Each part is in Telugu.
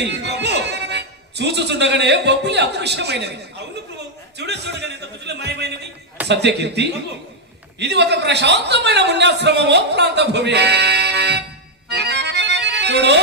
సత్యకీర్తి చూచుచుండగానే బొబ్బులి అదృశ్యమైనది. సత్యకీర్తి, ఇది ఒక ప్రశాంతమైన పుణ్యాశ్రమమో ప్రాంత భూమి. చూడు,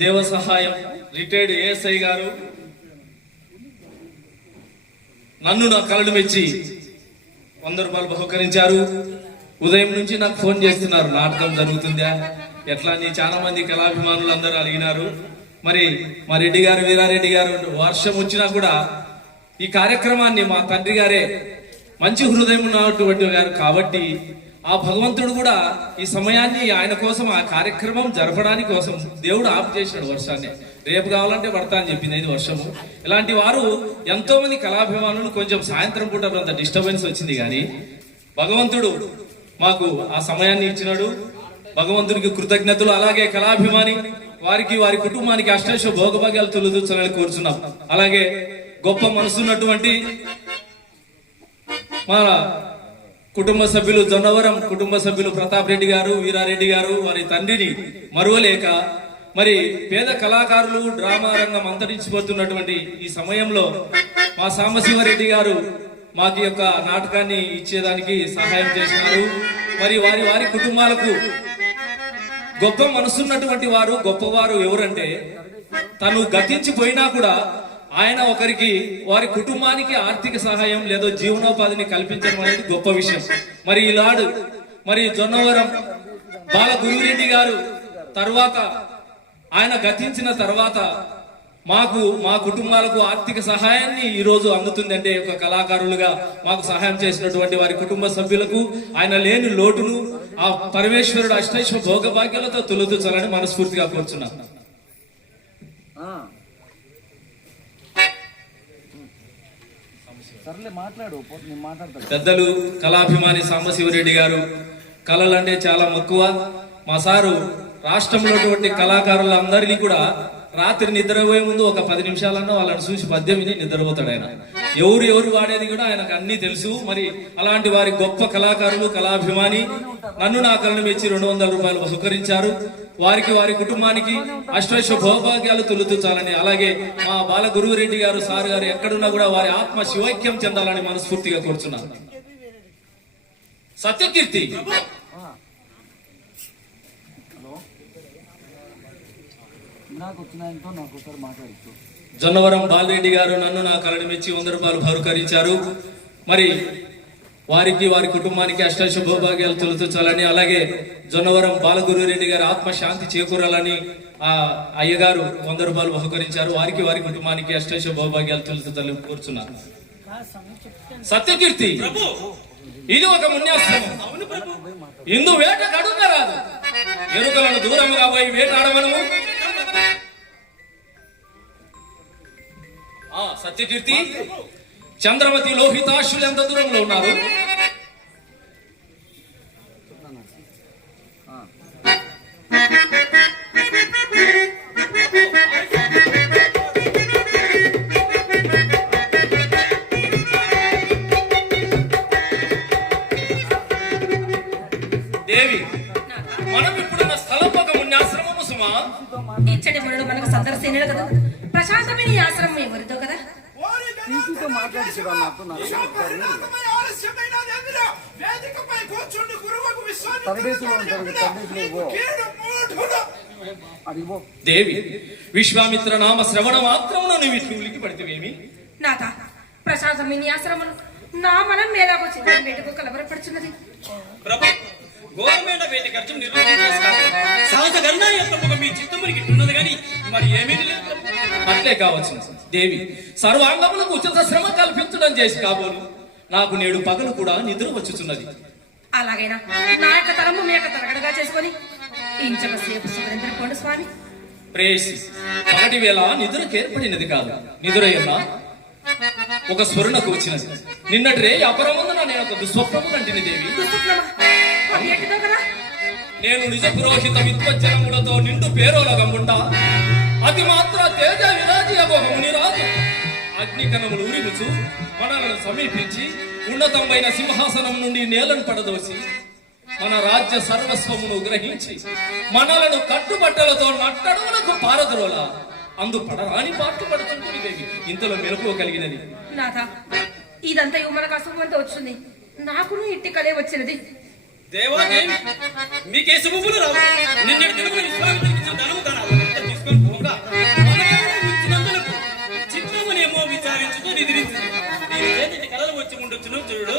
దేవ సహాయం రిటైర్డ్ ఏఎస్ఐ గారు నన్ను నా కళలు మెచ్చి 100 రూపాయలు బహుకరించారు. ఉదయం నుంచి నాకు ఫోన్ చేస్తున్నారు, నాటకం జరుగుతుందా ఎట్లా అని. చాలా మంది కళాభిమానులు అందరూ అడిగినారు. మరి మా రెడ్డి గారు, వీరారెడ్డి గారు, వర్షం వచ్చినా కూడా ఈ కార్యక్రమాన్ని మా తండ్రి గారే మంచి హృదయం ఉన్నటువంటి గారు కాబట్టి ఆ భగవంతుడు కూడా ఈ సమయాన్ని ఆయన కోసం, ఆ కార్యక్రమం జరపడానికి కోసం దేవుడు ఆపు చేసినాడు వర్షాన్ని. రేపు కావాలంటే పడతా అని చెప్పింది ఇది వర్షము. ఇలాంటి వారు ఎంతో మంది కళాభిమానులు, కొంచెం సాయంత్రం పూట అంత డిస్టర్బెన్స్ వచ్చింది కానీ భగవంతుడు మాకు ఆ సమయాన్ని ఇచ్చినాడు. భగవంతుడికి కృతజ్ఞతలు. అలాగే కళాభిమాని వారికి, వారి కుటుంబానికి అష్టైష భోగభాగ్యాలు తొలదూర్చాలని కోరుచున్నాం. అలాగే గొప్ప మనసున్నటువంటి మన కుటుంబ సభ్యులు జొన్నవరం కుటుంబ సభ్యులు ప్రతాప్ రెడ్డి గారు, వీరారెడ్డి గారు, వారి తండ్రిని మరువలేక మరి పేద కళాకారులు, డ్రామా రంగం అంతరించిపోతున్నటువంటి ఈ సమయంలో మా సాంబశివరెడ్డి గారు మాకు యొక్క నాటకాన్ని ఇచ్చేదానికి సహాయం చేసినారు. మరి వారి వారి కుటుంబాలకు గొప్ప మనసున్నటువంటి వారు, గొప్పవారు ఎవరంటే తను గతించిపోయినా కూడా ఆయన ఒకరికి వారి కుటుంబానికి ఆర్థిక సహాయం లేదో జీవనోపాధిని కల్పించడం అనేది గొప్ప విషయం. మరి ఈనాడు మరి జొన్నవరం బాల గురురెడ్డి గారు తర్వాత ఆయన గతించిన తర్వాత మా కుటుంబాలకు ఆర్థిక సహాయాన్ని ఈ రోజు అందుతుందంటే ఒక కళాకారులుగా మాకు సహాయం చేసినటువంటి వారి కుటుంబ సభ్యులకు ఆయన లేని లోటును ఆ పరమేశ్వరుడు అష్టైశ్వ భోగభాగ్యాలతో తొలగించాలని మనస్ఫూర్తిగా కోరుచున్నాను. పెద్దలు కళాభిమాని సాంబశివరెడ్డి గారు కళలంటే చాలా మక్కువ. మా సారు రాష్ట్రంలో కళాకారులందరినీ కూడా రాత్రి నిద్రపోయే ముందు ఒక 10 నిమిషాలన్నా వాళ్ళని చూసి పద్యం విని నిద్రపోతాడు ఆయన. ఎవరు వాడేది కూడా ఆయనకు అన్ని తెలుసు. మరి అలాంటి వారి గొప్ప కళాకారులు కళాభిమాని నన్ను నా కళను మెచ్చి 200 రూపాయలు బహుకరించారు. వారికి వారి కుటుంబానికి అష్టైశ్వ భోగభాగ్యాలు తొలుతుంచాలని, అలాగే మా బాల గురురెడ్డి గారు సార్ గారు ఎక్కడున్నా కూడా వారి ఆత్మ శివైక్యం చెందాలని మనస్ఫూర్తిగా కోరుచున్నాను. సత్యకీర్తి జొన్నవరం బాలరెడ్డి గారు నన్ను నా కళను మెచ్చి 100 రూపాయలు బహుకరించారు. మరి వారికి వారి కుటుంబానికి అష్టైశ్వ భోగభాగ్యాలు తొలగించాలని, అలాగే జొన్నవరం బాలగురురెడ్డి గారి ఆత్మ శాంతి చేకూరాలని ఆ అయ్యగారు 100 రూపాయలు బహుకరించారు. వారికి వారి కుటుంబానికి అష్టైశ్వ భోగభాగ్యాలు తొలగించాలని కోరుచున్నారు. సత్యకీర్తి ఇది ఒక మున్యాశ్రమం. ఇందు వేట కడున్న రాదు, ఎరుకలను దూరం రాబోయి వేటాడవనము. సత్యకీర్తి చంద్రమతి లోహితాశులు ఎంత దూరంలో ఉన్నారు? దేవి, మనం ఇప్పుడున్న స్థలం ఒక మున్యాశ్రమము సుమా. ఇచ్చటి మునులు మనకు సందర్శనలు కదా, ప్రశాంతమైన ఈ ఆశ్రమం ఎవరితో కదా. దేవి, విశ్వామిత్ర నామ శ్రవణ మాత్రమున నువ్వు ఇట్లుకి పడితేవేమి? నాథ, ప్రశాంతమైన ఈ ఆశ్రమం నా మనం మేలాకొచ్చి వేటకు కలవరపడుచున్నది. గవర్నమెంట్ వేట ఖర్చు నిర్వహించేస్తాను మీ చిత్తమునికి ఉన్నది కానీ మరి ఏమీ లేదు. అట్లే కావచ్చు దేవి, సర్వాంగములకు ఉచిత శ్రమ కల్పించడం చేసి కాబోలు నాకు నేడు పగలు కూడా నిద్ర వచ్చుచున్నది. అలాగైనా నా యొక్క తరము మీ యొక్క తరగడగా చేసుకొని ఇంచక సేపు సురేంద్రకోండి స్వామి. ప్రేసి పగటి వేళ నిద్రకు ఏర్పడినది కాదు, నిద్రయ్యన్నా ఒక స్వరుణకు వచ్చినది. నిన్నటి రే అపరమందున నేను ఒక దుస్వప్నము కంటిని దేవి. నేను నిజ పురోహిత విద్వజ్జనములతో నిండు పేరోలగముండా అతి మాత్ర తేజ విరాజి ఒక మునిరాజు అగ్నికణములు ఉరిముచు మనలను సమీపించి ఉన్నతమైన సింహాసనం నుండి నేలను పడదోసి మన రాజ్య సర్వస్వమును గ్రహించి మనలను కట్టుబట్టలతో నట్టడములకు పారద్రోల అందు పడరాని పాటలు పడుతుంటుంది దేవి. ఇంతలో మెలకువ కలిగినది. నాథ, ఇదంతా మనకు అశుభంతో వచ్చింది. నాకును ఇట్టి కలే వచ్చినది. దేవాదేవి, మీకే శుభములు రావు. నిన్నటి దినమున విశ్వామిత్రునికి ఇచ్చిన ధనము తీసుకొని పోగా చిత్రమునేమో విచారించుతూ నిద్రించింది. నేను చేతి కలలు వచ్చి ఉండొచ్చును చూడు.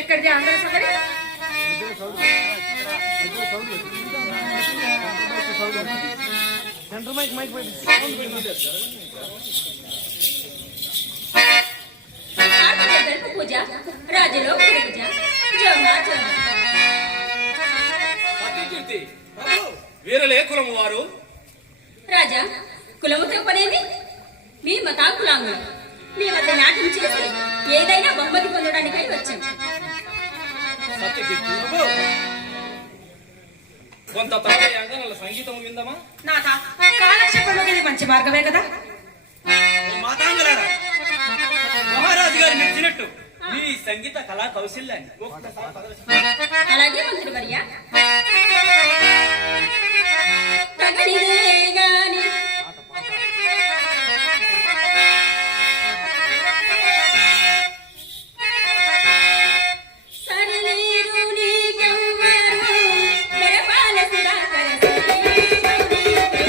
ఎక్కడిది అందరూ సగడి? గల్ప పూజ రాజులో పూజ జోహా జోహా. సత్యకీర్తి, వీరలే కులము వారు? రాజా, కులముతో పనేది? మీ మతాంకులాంగులం. మీ వద్ద నాట్యం చేసి ఏదైనా బహుమతి పొందడానికై వచ్చాం. సత్యకీర్తి, కొంత తాళి అంగనల సంగీతం విందమా? నాథ, కాలక్షేపంలోకి ఇది మంచి మార్గమే కదా. మాతాంగులారా, మహారాజు గారు మెచ్చినట్టు మీ సంగీత కళా కౌశల్యాన్ని ఒక్కసారి ప్రదర్శించండి. అలాగే మంత్రి వర్య. తగనిదే గాని సరళీరు నీకెవ్వరు మెరపాల సుధాకర సరళీరు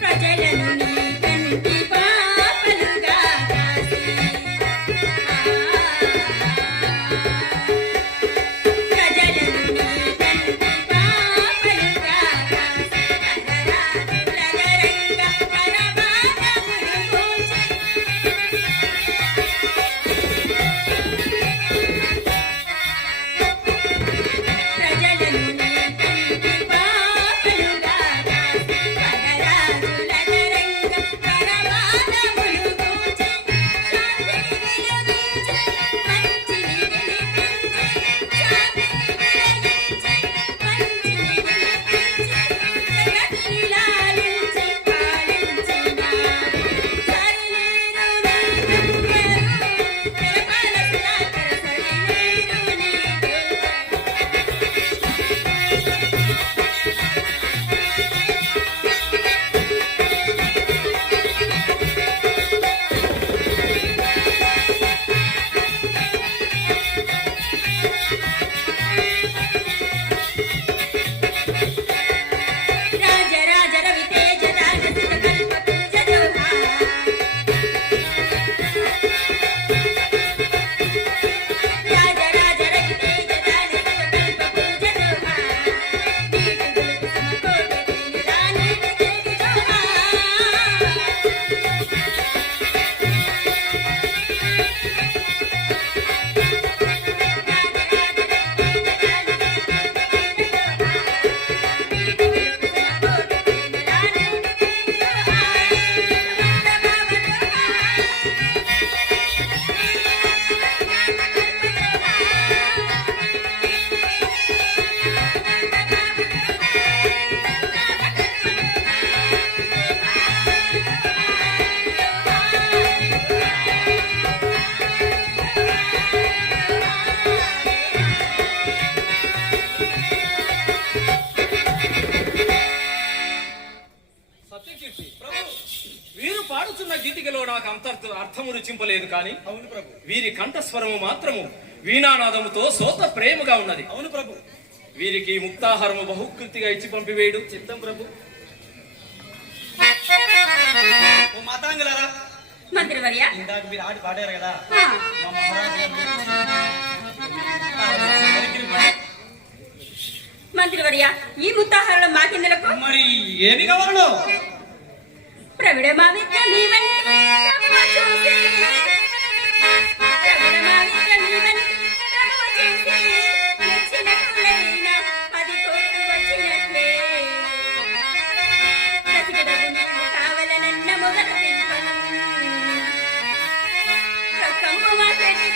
ప్రజలను నీ కంటి పాపలుగా కాసి ప్రజలను నీ కంటి పాపలుగా కాసి రగరంగ పరమానమును పూజి ప్రజలను నీ కంటి పాపలుగా కాసి రగరాజుల రంగ పరమానమును పూజి శాంతిని వెలిగించి మంచిని వెలిగించి శాంతిని వెలిగించి మంచిని వెలిగించి జగతిని లాలించి పాలించిన సరళీరు నీకెవ్వరు మెరపాల సుధాకర సరళీరు నీకెవ్వరు. రాజ రాజ రవి తేజ రాజ సిత కల్ప పూజ జోహా. రాజ రాజ రవి తేజ రాజ సిత కల్ప పూజ జోహా. నీటి గులుకు సమకోటి తేని రాణి తేజ జోహా. సత్యకీర్తి, వీరు పాడుతున్న గీతికలో నాకు అర్థము రుచింపలేదు కానీ అవును ప్రభు. వీరి కంఠస్వరము మాత్రము వీణానాదముతో సోత ప్రేమగా ఉన్నది. అవును ప్రభు. వీరికి ముక్తాహారము బహుకృతిగా ఇచ్చి పంపివేయుడు చిత్తం ప్రభు. ఓ మాతాంగులారా, మంత్రి వర్య. ఇందాక మీరు ఆడి పాడారు కదా, ఆ, మా మహారాజు గారు దగ్గరికి పడి, మంత్రి వర్య, ఈ ముత్తాహారంలో మాకిందులకు మరి ఏమి కావాలో ప్రవిడ మావిత్ర నీ వంటి ప్రభువ చూసి ప్రవిడ మావిత్ర నీ వంటి ప్రభువ చూసి మెచ్చినట్లైన 10 కోట్లు వచ్చినట్లే ప్రతిగడగు నీకు కావలనన్న మొదలు తెలుపను రొక్కమ్మ మాటకి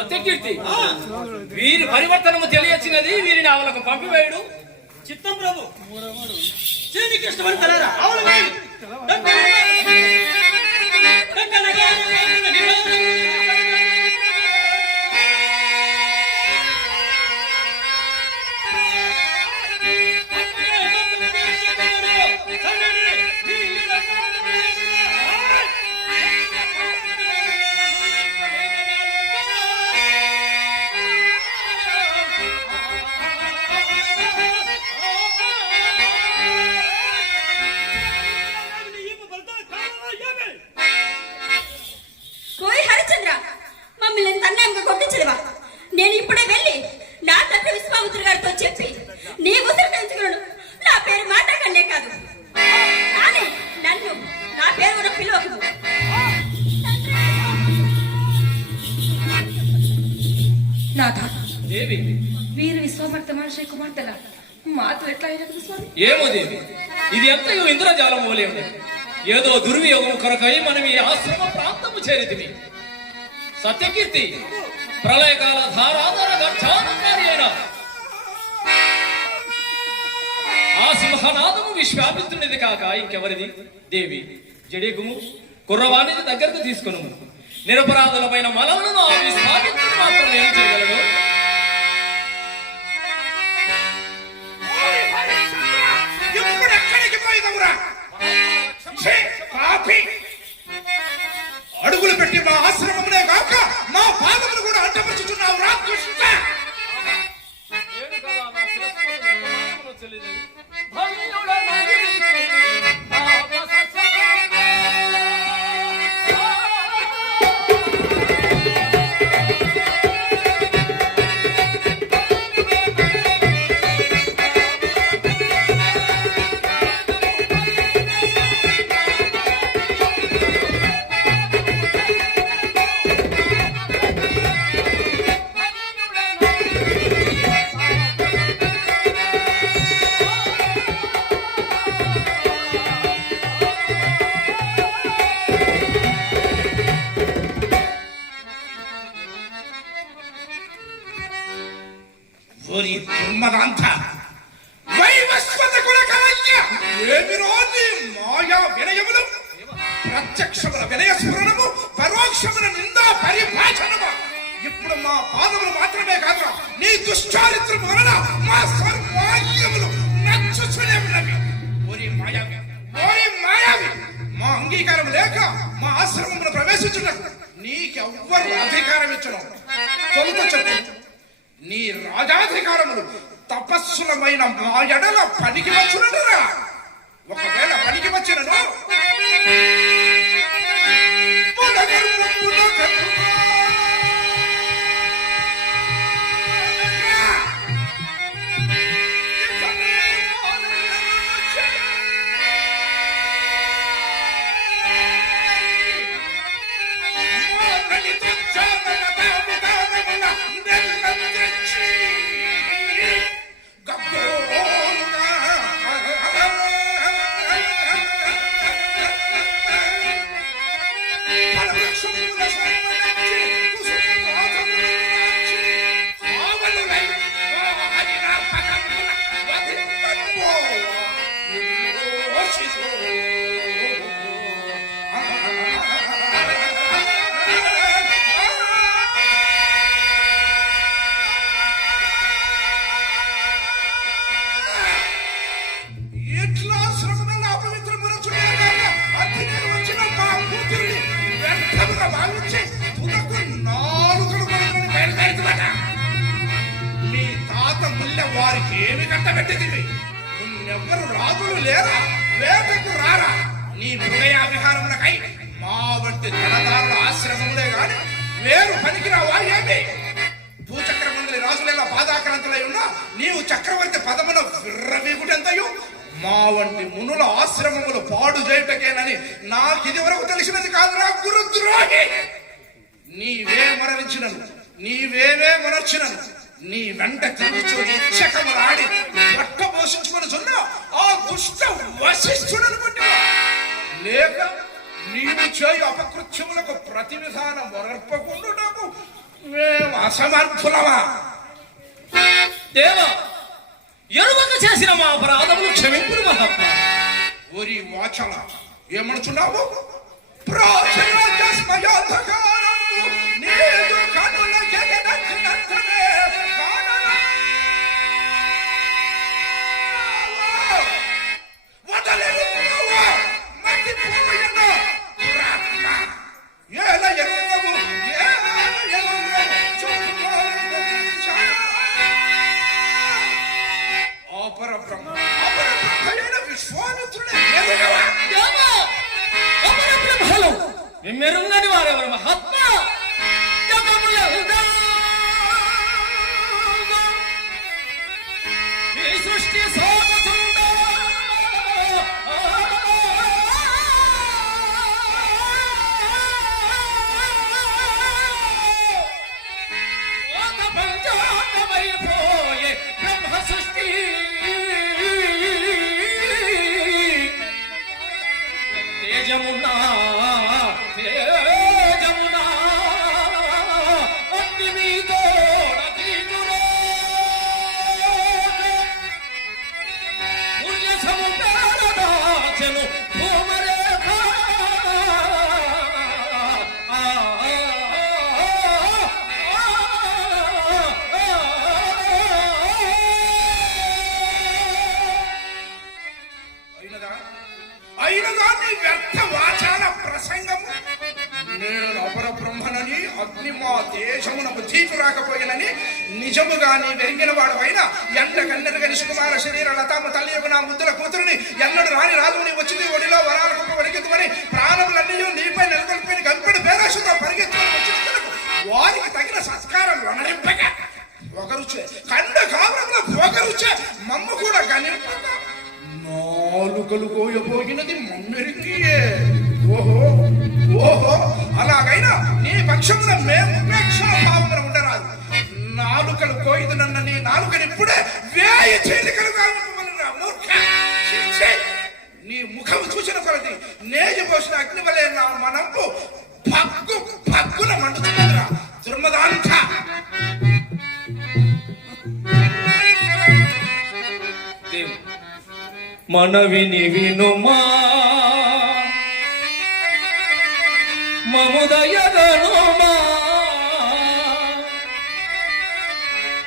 సత్యకీర్తి వీరి పరివర్తనము తెలియచ్చినది వీరిని ఆవులకు పంపివేయుడు చిత్తం ప్రభు శ్రీనికి ఇష్టమని కలరా అవును కోయి హరిచంద్ర మమ్మల్ని ఎంత అన్యాయంగా కొట్టించలేవా? నేను ఇప్పుడే వెళ్ళి నా తండ్రి విశ్వామిత్ర గారితో చెప్పి నీ ఉసిరి పెంచుకున్నాను. నా పేరు మాట్లాడనే కాదు కానీ నన్ను నా పేరు కూడా పిలువకు. నాథ దేవి వీరు విశ్వామిత్ర మహర్షి కుమార్తెల మాతో ఎట్లా అయినది స్వామి? ఏమో దేవి ఇది ఎంతయో ఇంద్రజాలం మూలేము ఏదో దుర్వియోగం కొరకై మనం ఈ ఆశ్రమ ప్రాంతము చేరితిమి. సత్యకీర్తి ప్రళయకాల ధారాధార గర్భానకారి అయిన ఆ సింహనాదము విశ్వామిత్రునిది కాక ఇంకెవరిది? దేవి జడేగుము కుర్రవాణిని దగ్గరకు తీసుకును. నిరపరాధులమైన మలములను ఆ విశ్వామిత్రుడు మాత్రం ఏం చేయగలడు? అడుగులు పెట్టి మా ఆశ్రమమునే కాక మా పాదములు కూడా అడ్డపరుచుతున్నావు రా దుష్ట. ఓరి దుర్మదాంత వైవస్వత కుల కలయ్య ఏమి రోజు మాయా వినయములు ప్రత్యక్షముల వినయ స్మరణము పరోక్షముల నిందా పరిభాషణము ఇప్పుడు మా పాదములు మాత్రమే కాదురా నీ దుశ్చారిత్రము వలన మా సర్వాంగములు నచ్చుచునే ఉన్నవి. ఓరి మాయావి మా అంగీకారం లేక మా ఆశ్రమమును ప్రవేశించున్నట్టు నీకెవ్వరు అధికారం ఇచ్చను? తొలుత చెప్పు నీ రాజాధికారములు తపస్సులమైన మా ఎడల పనికి వచ్చునరా? ఒకవేళ పనికి వచ్చినను వారికి ఏమి కట్టబెట్టింది? నువ్వెవ్వరు రాజులు లేరా? వేటకు రారా? నీ హృదయ విహారములకై మా వంటి ధనదారుల ఆశ్రమములే గాని వేరు పనికిరావా ఏమి? భూచక్రమందలి రాజులెలా పాదాక్రాంతులై ఉన్నా నీవు చక్రవర్తి పదమున విర్రవీగుటెంతయు మా వంటి మునుల ఆశ్రమములు పాడు చేయుటకేనని నాకిది వరకు తెలిసినది కాదురా గురుద్రోహి. నీవే మరణించినను నీ వెంట తిరుగుచూ ఇచ్చకములాడి పట్ట పోషించుకొని చున్నా ఆ దుష్ట వశిష్ఠుడనుకుంటా లేక నీవు చేయు అపకృత్యములకు ప్రతి విధానం మొరర్పకుండా మేము అసమర్థులమా? దేవా, ఎరువక చేసిన మా అపరాధములు క్షమింపుడు మహాత్మా. ఓరి వాచల ఏమనుచున్నావు? ప్రాచీనస్మయోధకారము నీదు కనులకెగనచ్చినంతనే కాననా? వదలెరుపునవా మతిపోయిన దురాత్మ. ఏల ఎరుగవు, ఏల ఎరుగవు, చూడుకోదీశా. అపరబ్రహ్మయైన విశ్వామిత్రుడే ఎరుగవా? దేవా, అపరబ్రహ్మలు మెరుంగని వారెవరు మహాత్మా? జగములందా ఈ సృష్టి సాగుతుందా? ఒక పంచాంగమైపోయే బ్రహ్మ సృష్టి. తేజమున్నా తేజమున్నా అగ్ని మీతో నదీతులో పుణ్యసము పేరదాచెను భూమరేఖ. అయినదా నీ వ్యర్థ వాచాల ప్రసంగము? నేను అపరబ్రహ్మనని అగ్ని మా దేశమునకు తీటు రాకపోయినని నిజముగా నీ వెరిగిన వాడవైనా ఎండ కన్నెరగని సుకుమార శరీర లతామ తల్లియకు నా ముద్దుల కూతురుని ఎన్నడు రాని రాజుని వచ్చింది ఒడిలో వరాల కుప్ప వరికెత్తుమని ప్రాణములన్నీ నీపై నెలకొల్పిన గంపెడు పేరాశతో పరిగెత్తుకొని వచ్చినందుకు వారికి తగిన సంస్కారం వనరింపక ఒకరుచే కండ కావరంలో పోకరుచే మమ్మ కూడా గనింపక నాలుకలు కోయబోగినది మమ్మెరికియే. ఓహో ఓహో, అలాగైనా నీ పక్షమున మేము ఉపేక్షాభావమున ఉండరాదు. నాలుకలు కోయిదునన్న నీ నాలుకని ఇప్పుడే వేయి చీలికలు కావలరా మూర్ఖ. నీ ముఖము చూసిన కొలది నేజి పోసిన అగ్ని వలె నా మనంపు పగ్గు పగ్గున మండుతున్నదిరా దుర్మదాంత. మనవిని వినుమా మముదయగనుమా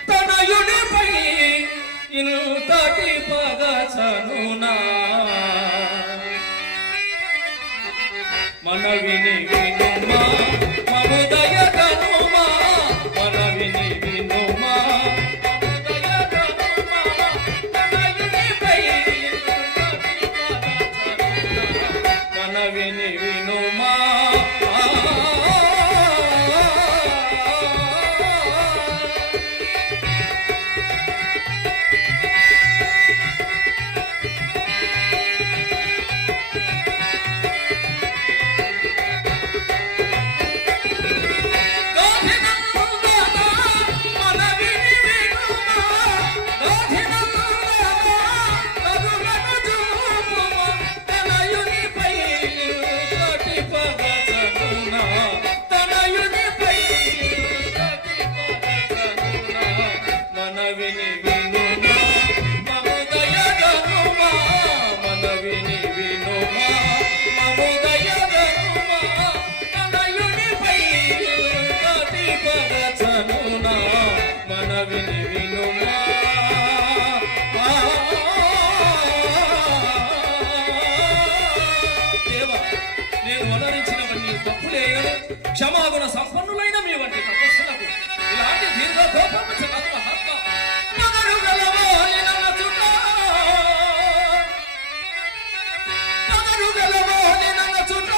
తనయుడిపై ఇంతటి పగచనునా. మనవిని వినుమా మముదయగనుమా మనవిని వినుమా మనవిని వినుమా. మనవిని వినుమా మముదయగనుమా మనవిని వినుమా మముదయగనుమా తనయునిపై ఇంతటి పగచనునా. మనవిని వినుమా. దేవా, నేను వనరించినవన్నీ తప్పులేయను. క్షమాగుణ సంపన్నులైన మీ వంటి తపస్సులకు ఇలాంటి దీర్ఘ కోపము చదవ మహాత్మ. నగరు గలవాని నన్నచుట నగరు గలవాని నన్నచుట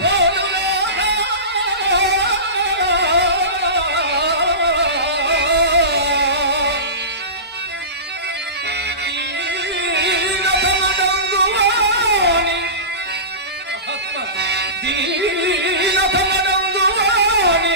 పోలులారా. దీనతమడంగువాని మహాత్మ దీనతమడంగువాని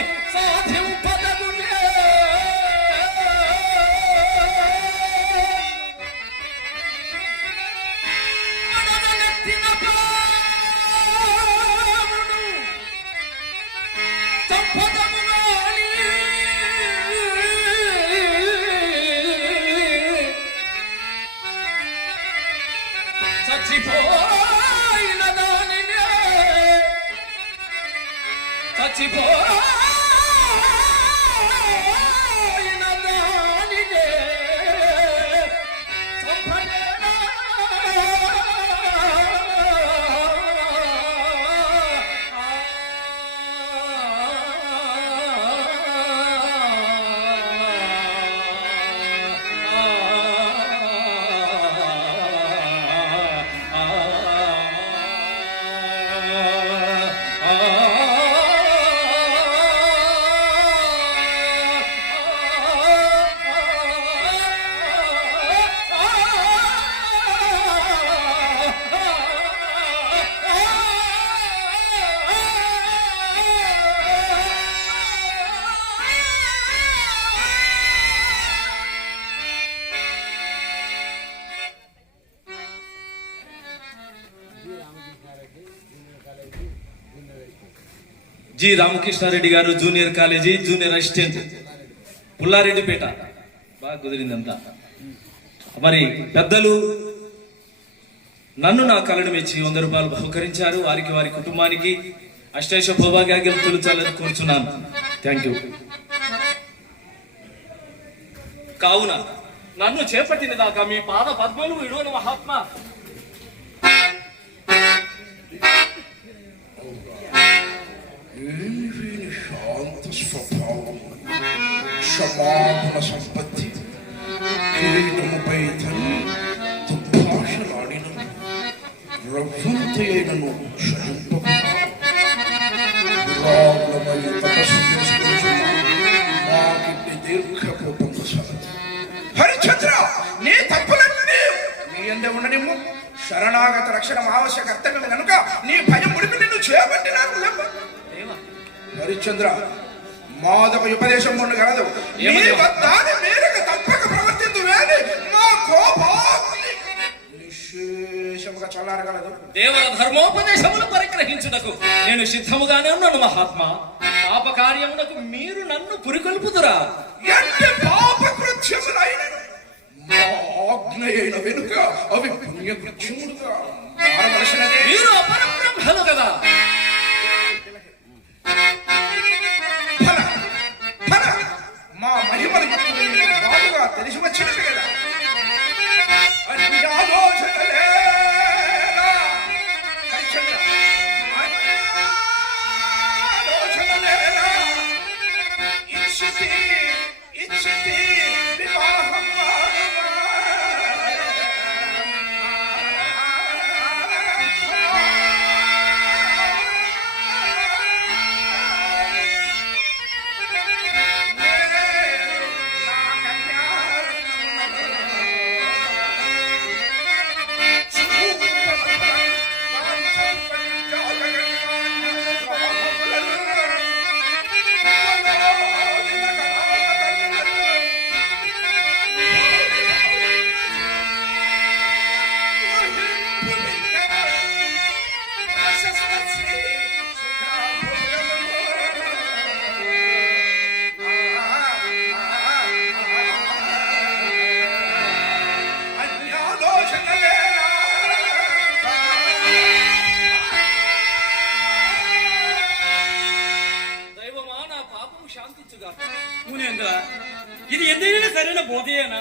మరచిపోయిన దానినే సంపన్నేనా? జి రామకృష్ణారెడ్డి గారు జూనియర్ కాలేజీ జూనియర్ అసిస్టెంట్ పుల్లారెడ్డిపేట. బాగా కుదిరిందంతా. మరి పెద్దలు నన్ను నా కళను మెచ్చి 100 రూపాయలు బహుకరించారు. వారికి వారి కుటుంబానికి అష్టైష భోభాగ్యాలు తొలచాలని కోరుచున్నాను. Thank you. కావున నన్ను చేపట్టిన దాకా మీ పాద పద్మలు విడువను మహాత్మా. వీని శాంత స్వభావం, క్షమాపణ సంపత్తి, కిరీటముపై తల్లి దుర్భాషలాడిన రవ్వంతైనను క్షమింపక విరాగులమై తపస్సు చేసుకుంటున్న మాకిట్టి దీర్ఘకోపంగ సరతి. హరిచంద్ర, నీ తప్పులన్నీ నీ ఎందే ఉండనిమ్ము. శరణాగత రక్షణ ఆవశ్య కర్తవ్యం కనుక నీ భయం ముడిపి నిన్ను చేపట్టి నాకు లెమ్మ. హరిశ్చంద్ర, మాదక ఉపదేశం ఉండగలదు. నీ వద్దాని మీరక తప్పక ప్రవర్తించువేని మా కోపాగ్ని నిశ్శేషముగా చల్లారగలదు. దేవర ధర్మోపదేశములు పరిగ్రహించుటకు నేను సిద్ధముగానే ఉన్నాను మహాత్మా. పాప కార్యమునకు మీరు నన్ను పురికొల్పుదురా? ఎట్టి పాప కృత్యములైనను మా ఆజ్ఞయైన వెనుక అవి పుణ్యకృత్యములుగా మారవలసినదే. మీరు అపరబ్రహ్మలు కదా. మా మహిమలు బాగుగా తెలిసి వచ్చినది కదా. అన్యాలోచనలేలా హరిశ్చంద్ర, అన్యాలోచనలేలా ఇచ్చితి ఇచ్చితి వివాహం ఇది ఎంతైనా సరైన బోధేనా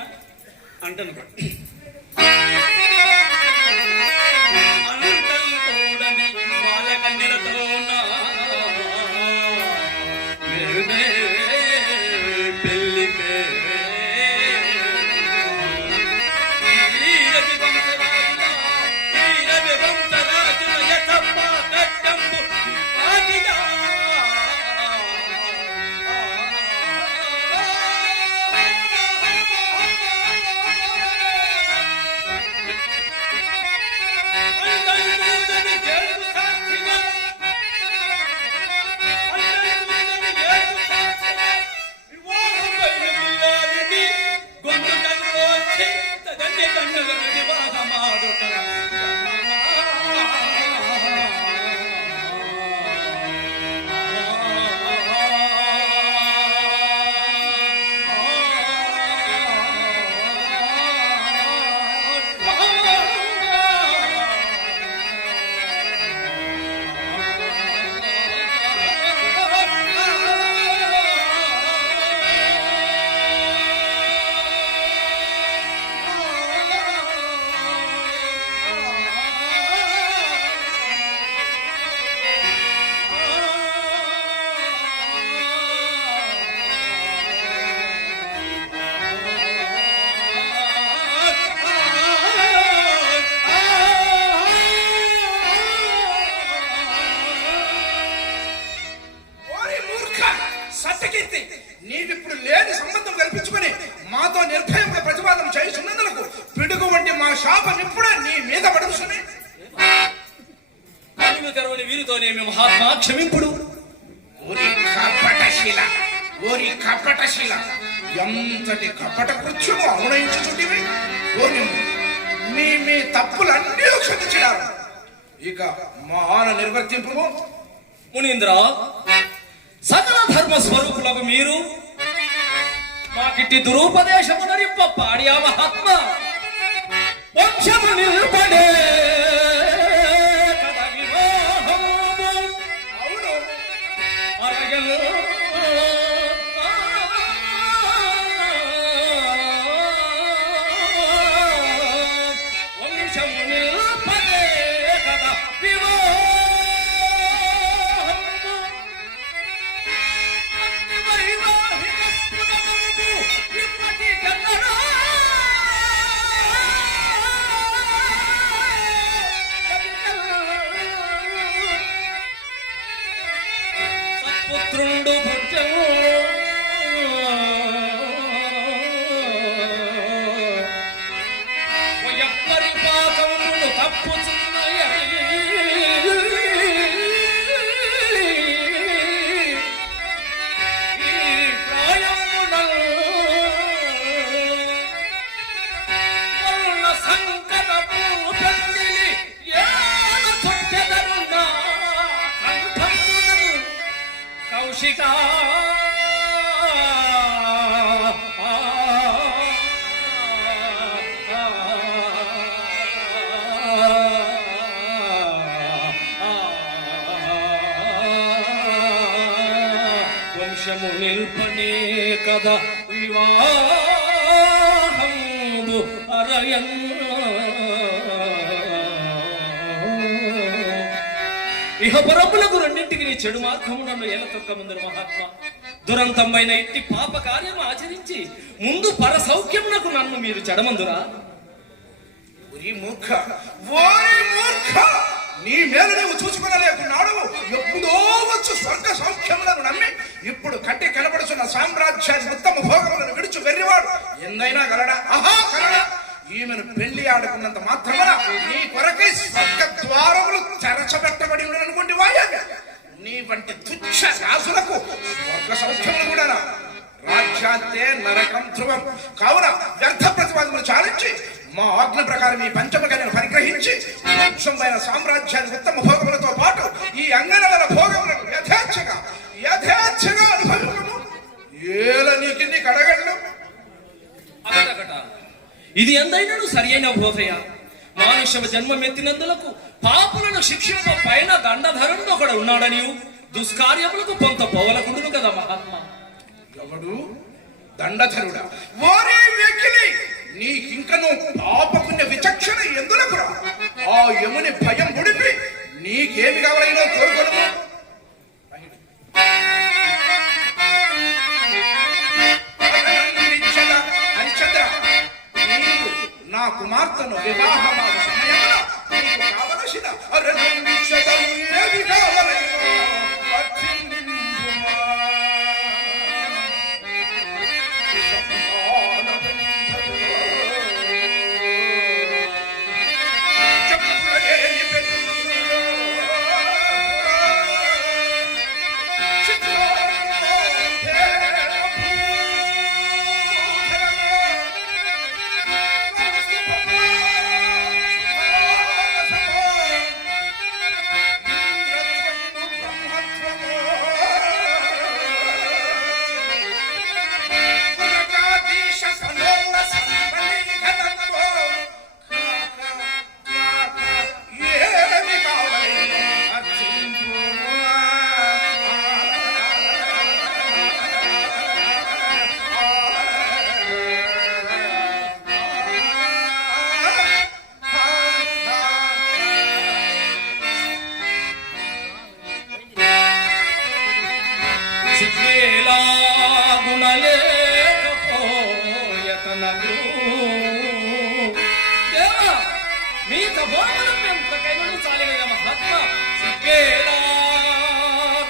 అంటాను. అవినీతి నీవిప్పుడు లేని సంబంధం కల్పించుకొని మాతో నిర్భయంగా ప్రతిపాదన చేస్తున్నందుకు పిడుగు వంటి మా శాపం ఇప్పుడే నీ మీద పడుతుంది. కళ్ళు తెరవని వీరితోనేమి మహాత్మా క్షమింపుడు. ఓరి కపటశీల, ఓరి కపటశీల, ఎంతటి కపట కృత్యము అనునయించుచుంటివి. మీ మీ తప్పులన్నీ క్షమించినారు. ఇక మాన నిర్వర్తింపు. మునీంద్ర, సకల ధర్మ స్వరూపులకు మీరు మాకిట్టి దురుపదేశమునరింప పాడి ఆ మహాత్మ వంశము నిలబడే కథ వివాహము. అవును, అరగలు వంశము నిలబడే కథ వివాహము. సత్పుత్రుండు పుట్టము ఎవ్వరి పాకమును తప్పుచున్నాయని ఈ ప్రాయమున వరుణ సంకటము పెందిలి ఏల తొట్టెదరున్న కంఠమునను కౌశికా వంశము నిల్పనే కథ వివాహము అరయన్. ఇహపరములకు రెండింటికి నీ చెడు మార్గము నన్ను ఎలా తొక్కముందరు మహాత్మ. దురంతమైన ఇట్టి పాప కార్యము ఆచరించి ముందు పర సౌఖ్యమునకు నన్ను మీరు చెడమందురా. ఓరి మూర్ఖ, ఓరి మూర్ఖ, నీ మేలు నీవు చూసుకునలేకున్నాడు. ఎప్పుడో వచ్చు స్వర్గ సౌఖ్యములను నమ్మి ఇప్పుడు కట్టి కనబడుచున్న సామ్రాజ్యాన్ని ఉత్తమ భోగములను విడుచు వెర్రివాడు ఎందైనా గలడా? ఆహా, గలడా? ఈమెను పెళ్లి ఆడుకున్నంత మాత్రమున నీ కొరకై స్వర్గ ద్వారములు తెరచబెట్టబడి ఉండనుకోండి వాయగా. నీ వంటి తుచ్చ రాజులకు స్వర్గ సౌఖ్యములు కూడా రాజ్యాంతే నరకం ధ్రువం. కావున వ్యర్థ ప్రతిపాదనలు చాలించి మా ఆజ్ఞ ప్రకారం ఈ పంచమగణను పరిగ్రహించి వంశమైన సామ్రాజ్యాన్ని ఉత్తమ భోగములతో పాటు ఈ అంగనవల భోగములను యథేచ్ఛగా అనుభవించము. ఏల నీకిన్ని కడగళ్ళు. అగటగట ఇది ఎందైనను సరి అయిన బోధయ. మానుషవ జన్మమెత్తినందులకు పాపులను శిక్షింప పైన దండధరుడు ఒకడు ఉన్నాడని దుష్కార్యములకు కొంత పోవలకుండును కదా మహాత్మ. ఎవడు? దండధరుడా? ఓరే వెకిలి, నీకింకను పాపపుణ్య విచక్షణ ఎందులకురా? ఆ యముని భయం ఉడిపి నీకేమి కావాలైనా కోరుకొను. హరిచంద్ర, నీవు నా కుమార్తెను వివాహమాడు సమయంలో నీకు కావలసిన ఏమి కావాలైనా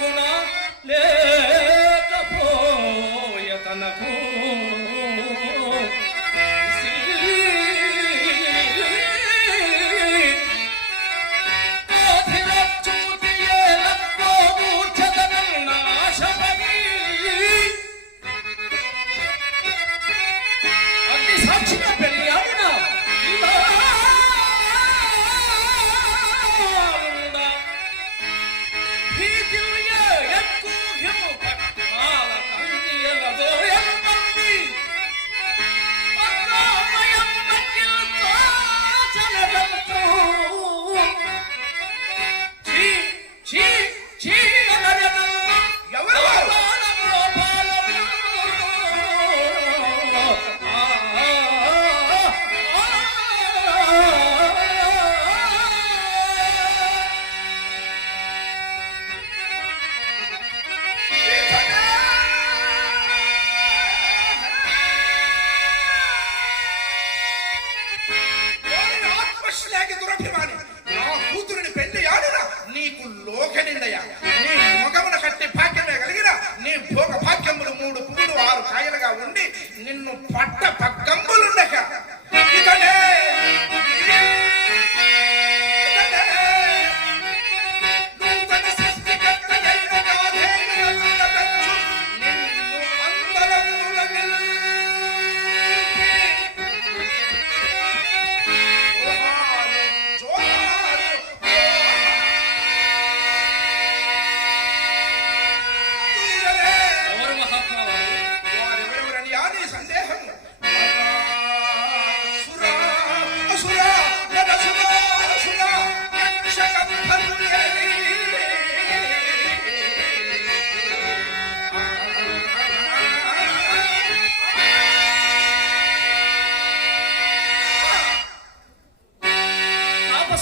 గుణ లేకపో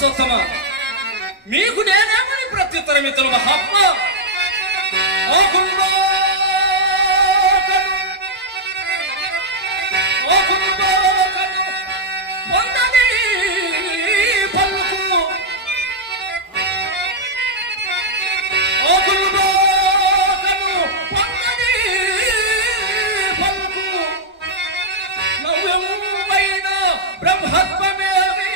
దాసోత్తమ, మీకు నేనేమని ప్రత్యుత్తరం ఇతను మహాత్మా? ఓ కుంభోకను, ఓ కుంభోకను, పొందని పలుకు, ఓ కుంభోకను, పొందని పలుకు, నవ్యమైన బ్రహ్మత్వమేమి,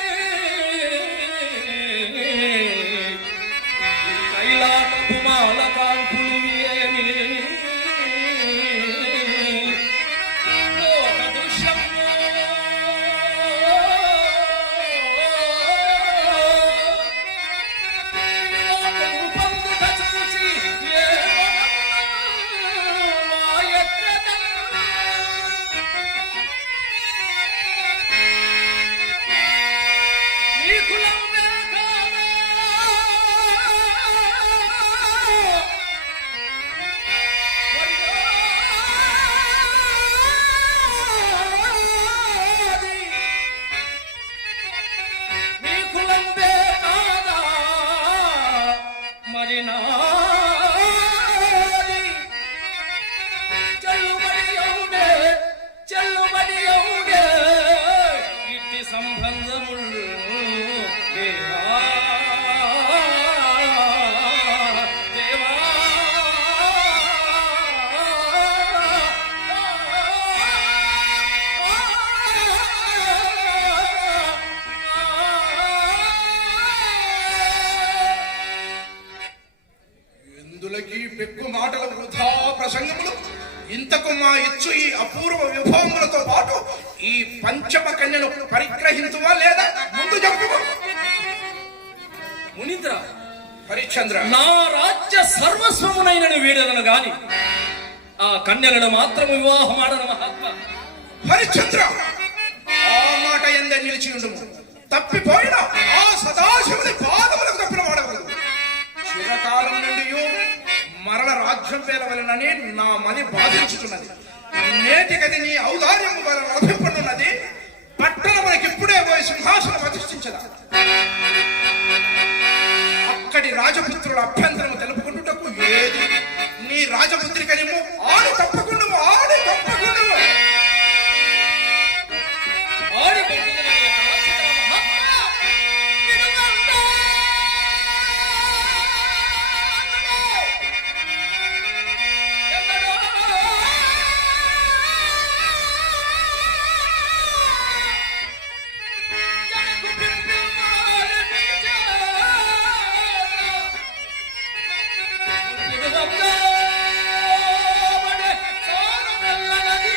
కైలాసపు మాల కాంతులు ఏమి, లోక దృశ్యము లోకము పొందుట చూచి ఏ మాయత్రదను. నీ కులమే కాదా మరినాది, నీ కులమే కాదా మరినాది, చెల్లుబడి అవుడే, చెల్లుబడి అవుడే ఇట్టి సంబంధములు దేవా, దేవా. ఎందులకి పెక్కు మాటల వృధా ప్రసంగములు, ఇంతకు మా ఇచ్చు ఈ అపూర్వ విభవములతో పాటు ఈ పంచమ కన్యను పరిగ్రహించువా లేదా ముందు చెప్పు. మునీంద్ర, హరిశ్చంద్ర, నా రాజ్య సర్వస్వమునైనను వీడలను గాని ఆ కన్యలను మాత్రం వివాహమాడను మహాత్మా. హరిశ్చంద్ర, ఆ మాట ఎందే నిలిచి ఉండుము. తప్పిపోయిన ఆ సదాశివుని పాదములకు తప్పిన వాడగలదు. చిరకాలం నుండి మరణ రాజ్యం పేలవలనని నా మది బాధించుతున్నది. నేటికది నీ ఔదార్యము వలన లభింపనున్నది. పట్టణ మనకి ఇప్పుడే పోయి సింహాసనం ప్రతిష్ఠించదా. అక్కడి రాజపుత్రుల అభ్యంతరము తెలుపుకుంటుటకు ఏది నీ రాజపుత్రికనిము ఆడి తప్పకుండా ఆడి తప్పకుండా ఆడి పండుగనయ్య కళాక్షేత్ర మహాత్మా, వినుగండా. ఎన్నడో జనకు పిండుమాల నిజాన, వినుగండా వడే సారమెల్లనది,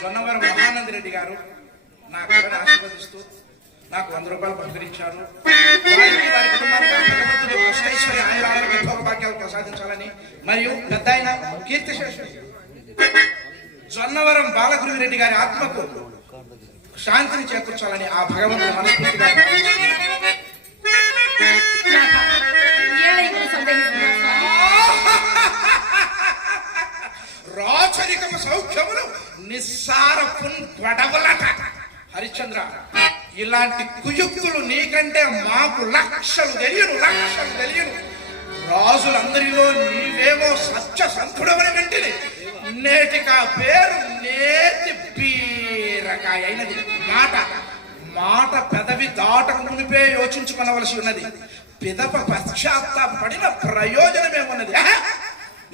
జొన్నవరం మహానంద రెడ్డి గారు నా కళను ఆశీర్వదిస్తూ నాకు 100 రూపాయలు పంపిణించారు. వారికి వారి కుటుంబానికి భగవంతుడు అష్టైశ్వర్య ఆయురాలను విభోగ భాగ్యాలు ప్రసాదించాలని, మరియు పెద్ద ఆయన కీర్తిశేషుడు జొన్నవరం బాలగురువి రెడ్డి గారి ఆత్మకు శాంతిని చేకూర్చాలని ఆ భగవంతుడు మనస్ఫూర్తిగా రాచరికము సౌఖ్యములు నిస్సారపున్ గొడవలట. హరిశ్చంద్ర, ఇలాంటి కుయుక్తులు నీకంటే మాకు లక్షలు తెలియను. రాజులందరిలో నీవేమో సత్యసంధుడవని వెంటనే నేటికా పేరు నేతి బీరకాయ అయినది. మాట పెదవి దాటక మునిపే యోచించుకొనవలసి ఉన్నది. పిదప పశ్చాత్తాపడిన ప్రయోజనమేమున్నది?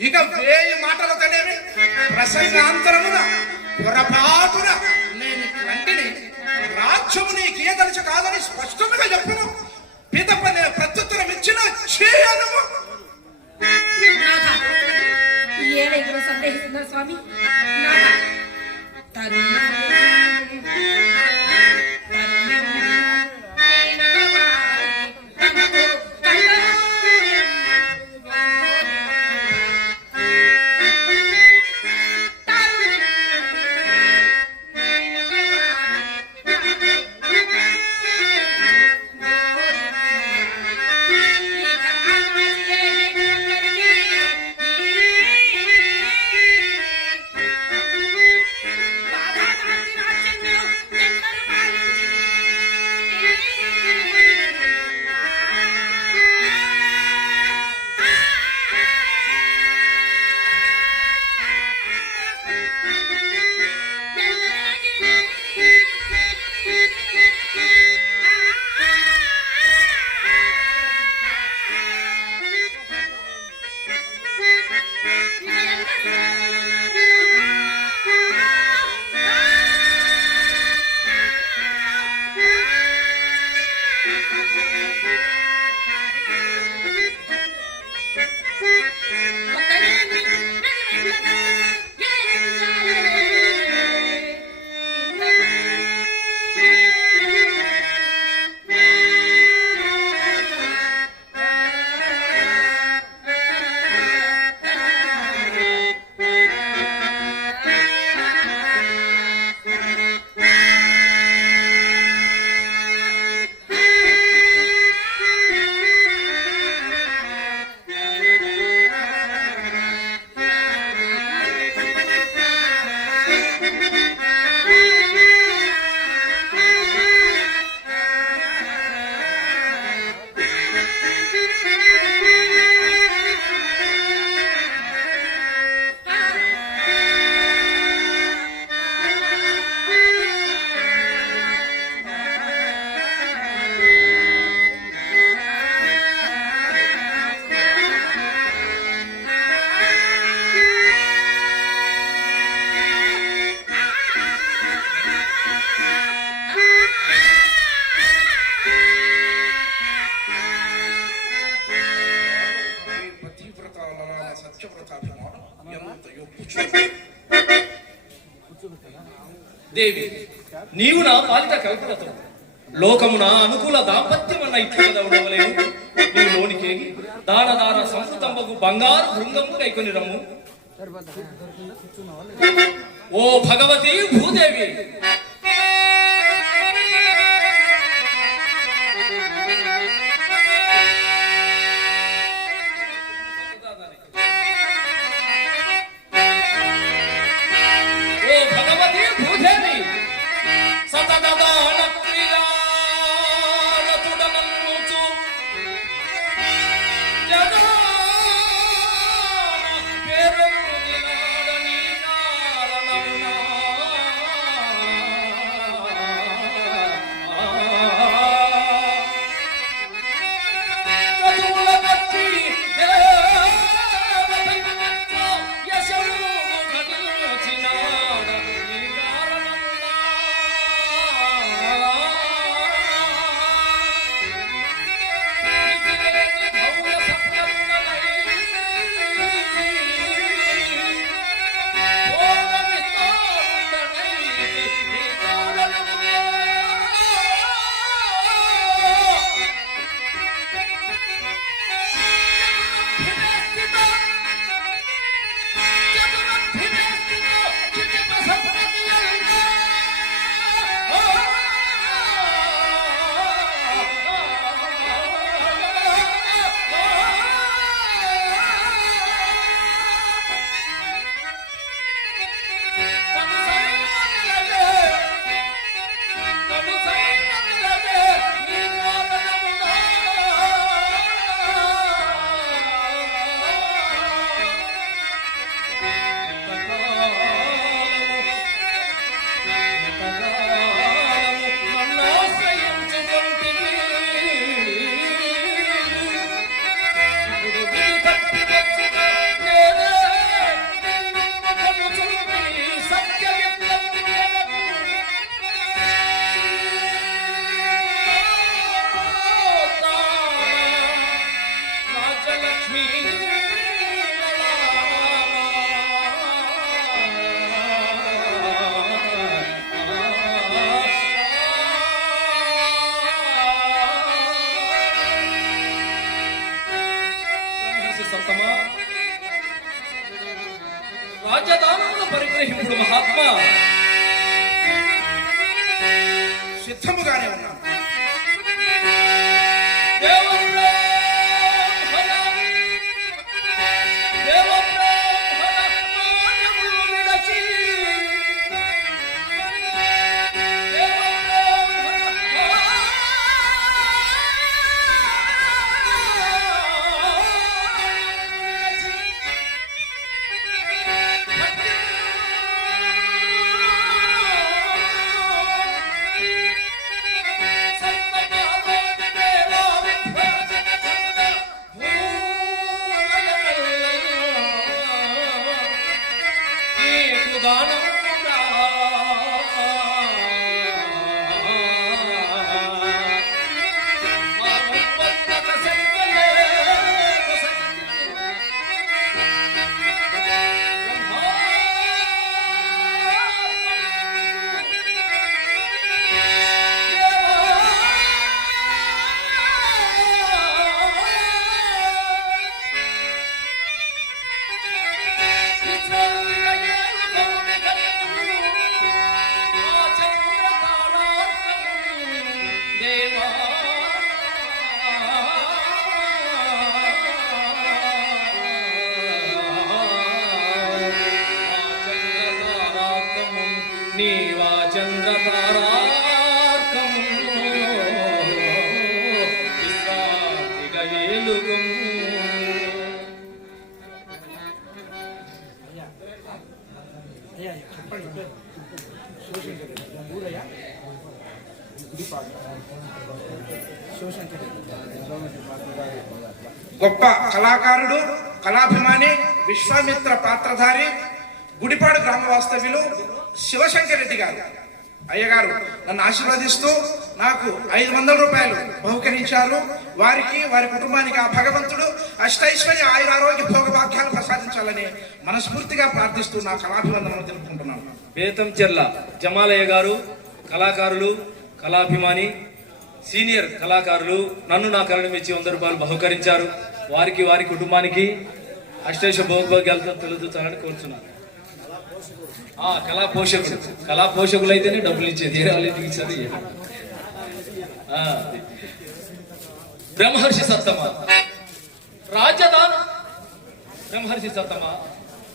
ఇక 1000 మాటలతోనేమి ప్రసంగాంతరమున పొరపాటున నేను వంటిని రాజ్యము నీకు ఏదలిచి కాదని స్పష్టంగా చెప్పను. పిదపనే ప్రత్యుత్తరం ఇచ్చిన చేయను. ఏడైనా సందేహిస్తున్నారు స్వామి. దేవి, నీవు నా పాలిట కల్పనతో లోకమున అనుకూల దాంపత్యమన్న ఇట్లు కదా ఉండవలేను. నీవు లోనికేగి దాన దాన సంస్కృతంబకు బంగారు బృంగము కైకొని రమ్ము. ఓ భగవతి భూదేవి, లక్ష్మీ సప్తమా రాజధానముల పరిగ్రహింపుడు మహాత్మా సిద్ధముగానే ఉన్నాను. నీవా చంద్ర తారార్కము విశ్రాంతిగా ఏలుగము. గొప్ప కళాకారుడు, కళాభిమాని, విశ్వామిత్ర పాత్రధారి, గుడిపాడు గ్రామ వాస్తవ్యులు శివశంకర్ రెడ్డి గారు. అయ్యగారు నన్ను ఆశీర్వదిస్తూ నాకు 500 రూపాయలు బహుకరించారు. వారికి, వారి కుటుంబానికి ఆ భగవంతుడు అష్టైశ్వర్య ఆయురారోగ్య భోగభాగ్యాలు ప్రసాదించాలని మనస్ఫూర్తిగా ప్రార్థిస్తూ నా కళాభివందనలు తెలుపుకుంటున్నాను. బేతంచెర్ల జమాలయ్య గారు కళాకారులు, కళాభిమాని, సీనియర్ కళాకారులు నన్ను నా కళను మెచ్చి 100 రూపాయలు బహుకరించారు. వారికి, వారి కుటుంబానికి అష్టైష భోగభాగ్యాలతో తెలుదుతారని కోరుతున్నాను. కళా పోషకులు అయితేనే డబ్బులు ఇచ్చేది, వేరే వాళ్ళు ఎందుకు ఇచ్చేది? బ్రహ్మర్షి సత్తమ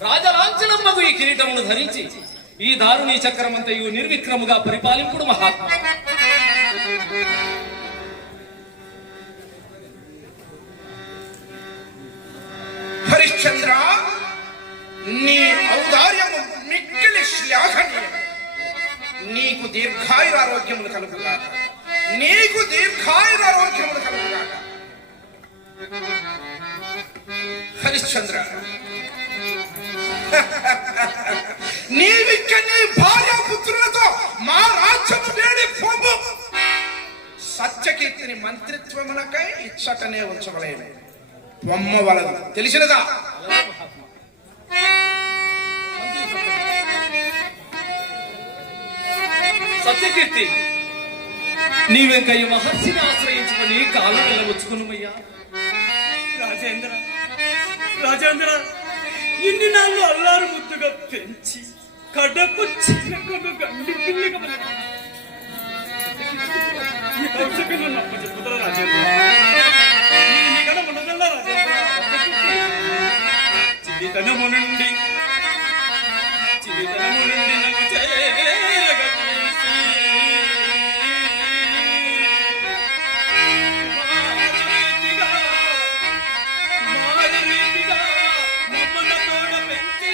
రాజలాంఛనమ్మకు ఈ కిరీటమును ధరించి ఈ దారుని చక్రమంతయు నిర్విక్రముగా పరిపాలింపుడు మహాత్మ. హరిశ్చంద్ర, నీ ఔదార్యము మిక్కిలి శ్లాఘనీయం. నీకు దీర్ఘాయురారోగ్యములు కలుగుగాక, నీకు దీర్ఘాయురారోగ్యములు కలుగుగాక. హరిశ్చంద్ర, నీవిక్క నీ భార్య పుత్రులతో మా రాజ్యము వేడి పొంగు. సత్యకీర్తిని మంత్రిత్వమునకై ఇచ్చటనే ఉంచవలేను, పొమ్మవలదు. తెలిసినదా? సత్యకీర్తి, నీవెంకయ్య మహర్షిని ఆశ్రయించుకుని కాలం నిలవచ్చుకునుమయ్యా. రాజేంద్ర, ఇన్ని నాళ్ళు అల్లారు ముద్దుగా పెంచి కడపు చిన్నకు గండి పిల్లిగా చెప్పుతారా రాజేంద్ర? ఉండదల్లా రాజేంద్ర, చిలితనము నుండి నన్ను చేరగతీసి మారురీతిగా మమ్మల్ని తోడ పెంచి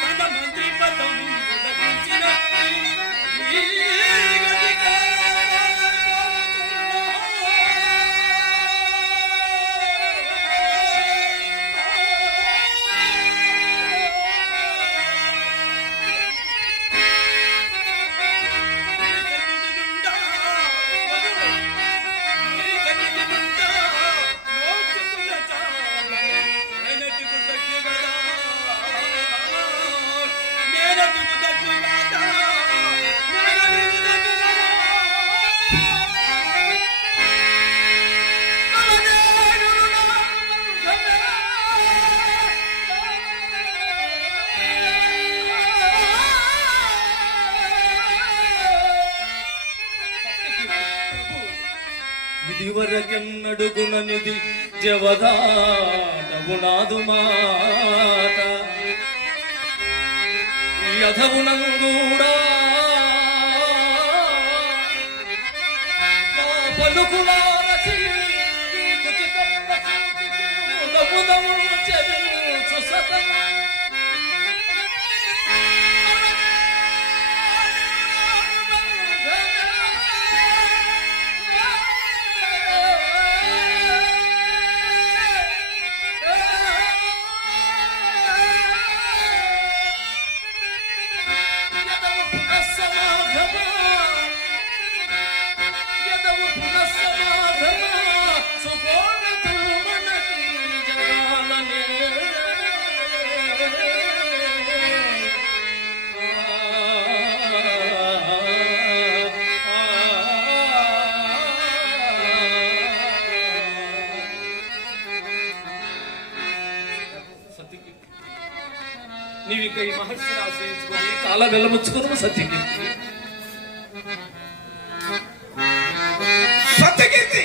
తన మంత్రి పదం ఉడపించిన ఈ గతిగా కెన్నడుగుననిది జవదాటవు నాదు మాట యధవునంగూడా మా పలుకులారచి నీకు చికమ్మ చూపికి ఉదముదము చెవిను సతము నీవిక ఈ మహర్షిని ఆశ్రయించుకొని కాల వెళ్ళముచ్చుకును సత్యకీర్తి సత్యకీర్తి